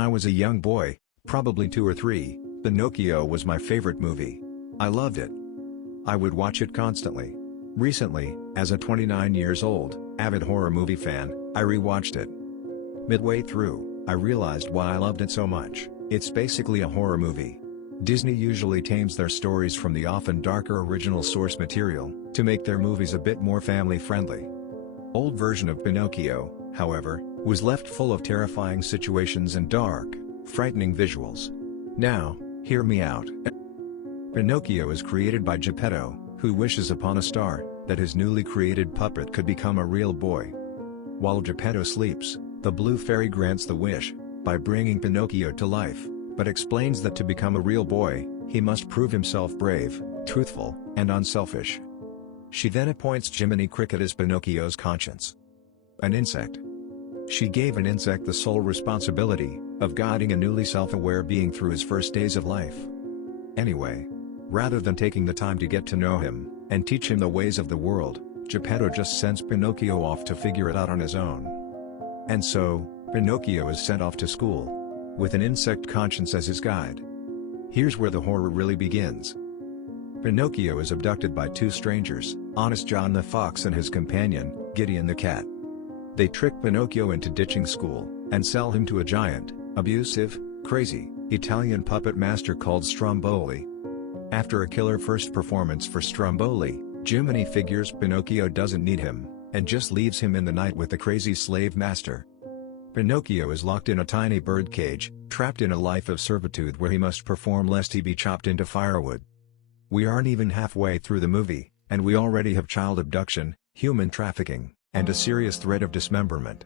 I was a young boy, probably 2 or 3, Pinocchio was my favorite movie. I loved it. I would watch it constantly. Recently, as a 29 years old, avid horror movie fan, I rewatched it. Midway through, I realized why I loved it so much. It's basically a horror movie. Disney usually tames their stories from the often darker original source material, to make their movies a bit more family-friendly. Old version of Pinocchio, however, was left full of terrifying situations and dark, frightening visuals. Now, hear me out. Pinocchio is created by Geppetto, who wishes upon a star, that his newly created puppet could become a real boy. While Geppetto sleeps, the Blue Fairy grants the wish, by bringing Pinocchio to life, but explains that to become a real boy, he must prove himself brave, truthful, and unselfish. She then appoints Jiminy Cricket as Pinocchio's conscience. An insect. She gave an insect the sole responsibility, of guiding a newly self-aware being through his first days of life. Anyway, rather than taking the time to get to know him, and teach him the ways of the world, Geppetto just sends Pinocchio off to figure it out on his own. And so, Pinocchio is sent off to school, with an insect conscience as his guide. Here's where the horror really begins. Pinocchio is abducted by 2 strangers, Honest John the Fox and his companion, Gideon the Cat. They trick Pinocchio into ditching school, and sell him to a giant, abusive, crazy, Italian puppet master called Stromboli. After a killer first performance for Stromboli, Jiminy figures Pinocchio doesn't need him, and just leaves him in the night with the crazy slave master. Pinocchio is locked in a tiny bird cage, trapped in a life of servitude where he must perform lest he be chopped into firewood. We aren't even halfway through the movie, and we already have child abduction, human trafficking, and a serious threat of dismemberment.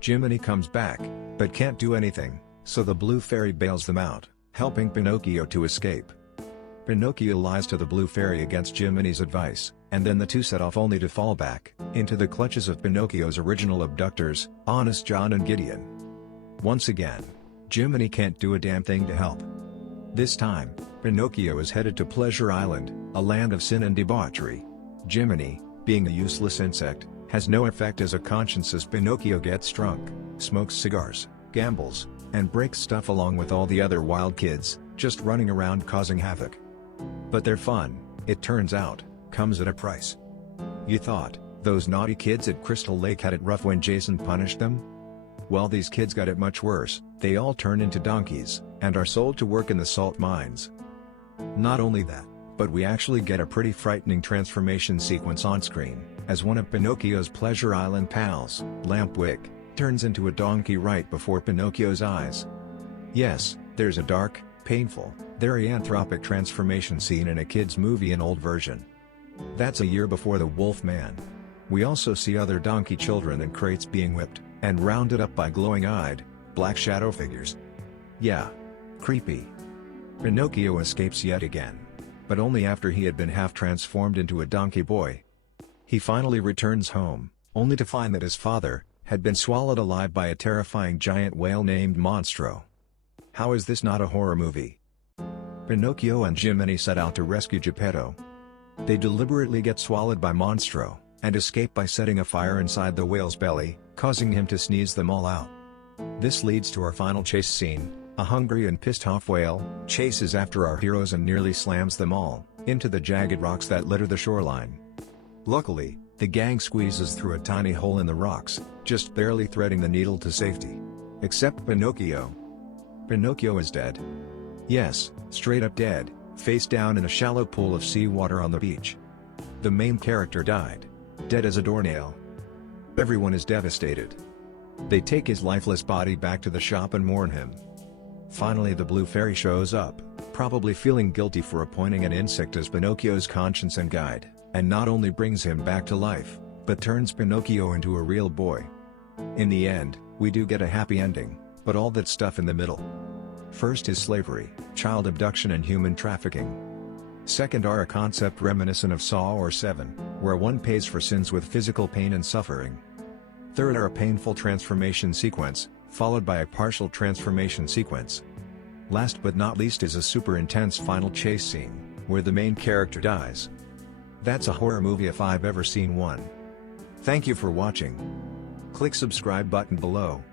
Jiminy comes back, but can't do anything, so the Blue Fairy bails them out, helping Pinocchio to escape. Pinocchio lies to the Blue Fairy against Jiminy's advice, and then the two set off only to fall back into the clutches of Pinocchio's original abductors, Honest John and Gideon. Once again, Jiminy can't do a damn thing to help. This time, Pinocchio is headed to Pleasure Island, a land of sin and debauchery. Jiminy, being a useless insect, has no effect as a conscience as Pinocchio gets drunk, smokes cigars, gambles, and breaks stuff along with all the other wild kids, just running around causing havoc. But their fun, it turns out, comes at a price. You thought, those naughty kids at Crystal Lake had it rough when Jason punished them? Well, these kids got it much worse. They all turn into donkeys, and are sold to work in the salt mines. Not only that, but we actually get a pretty frightening transformation sequence on screen, as one of Pinocchio's Pleasure Island pals, Lampwick, turns into a donkey right before Pinocchio's eyes. Yes, there's a dark, painful, very anthropic transformation scene in a kid's movie in old version. That's a year before the Wolf Man. We also see other donkey children in crates being whipped, and rounded up by glowing-eyed, black shadow figures. Yeah. Creepy. Pinocchio escapes yet again. But only after he had been half transformed into a donkey boy. He finally returns home, only to find that his father had been swallowed alive by a terrifying giant whale named Monstro. How is this not a horror movie? Pinocchio and Jiminy set out to rescue Geppetto. They deliberately get swallowed by Monstro, and escape by setting a fire inside the whale's belly, causing him to sneeze them all out. This leads to our final chase scene. A hungry and pissed-off whale chases after our heroes and nearly slams them all into the jagged rocks that litter the shoreline. Luckily, the gang squeezes through a tiny hole in the rocks, just barely threading the needle to safety. Except Pinocchio. Pinocchio is dead. Yes, straight up dead, face down in a shallow pool of seawater on the beach. The main character died. Dead as a doornail. Everyone is devastated. They take his lifeless body back to the shop and mourn him. Finally, the Blue Fairy shows up, probably feeling guilty for appointing an insect as Pinocchio's conscience and guide, and not only brings him back to life, but turns Pinocchio into a real boy. In the end, we do get a happy ending, but all that stuff in the middle. First is slavery, child abduction and human trafficking. Second are a concept reminiscent of Saw or Seven, where one pays for sins with physical pain and suffering. Third are a painful transformation sequence, followed by a partial transformation sequence. Last but not least is a super intense final chase scene, where the main character dies. That's a horror movie if I've ever seen one. Thank you for watching. Click subscribe button below.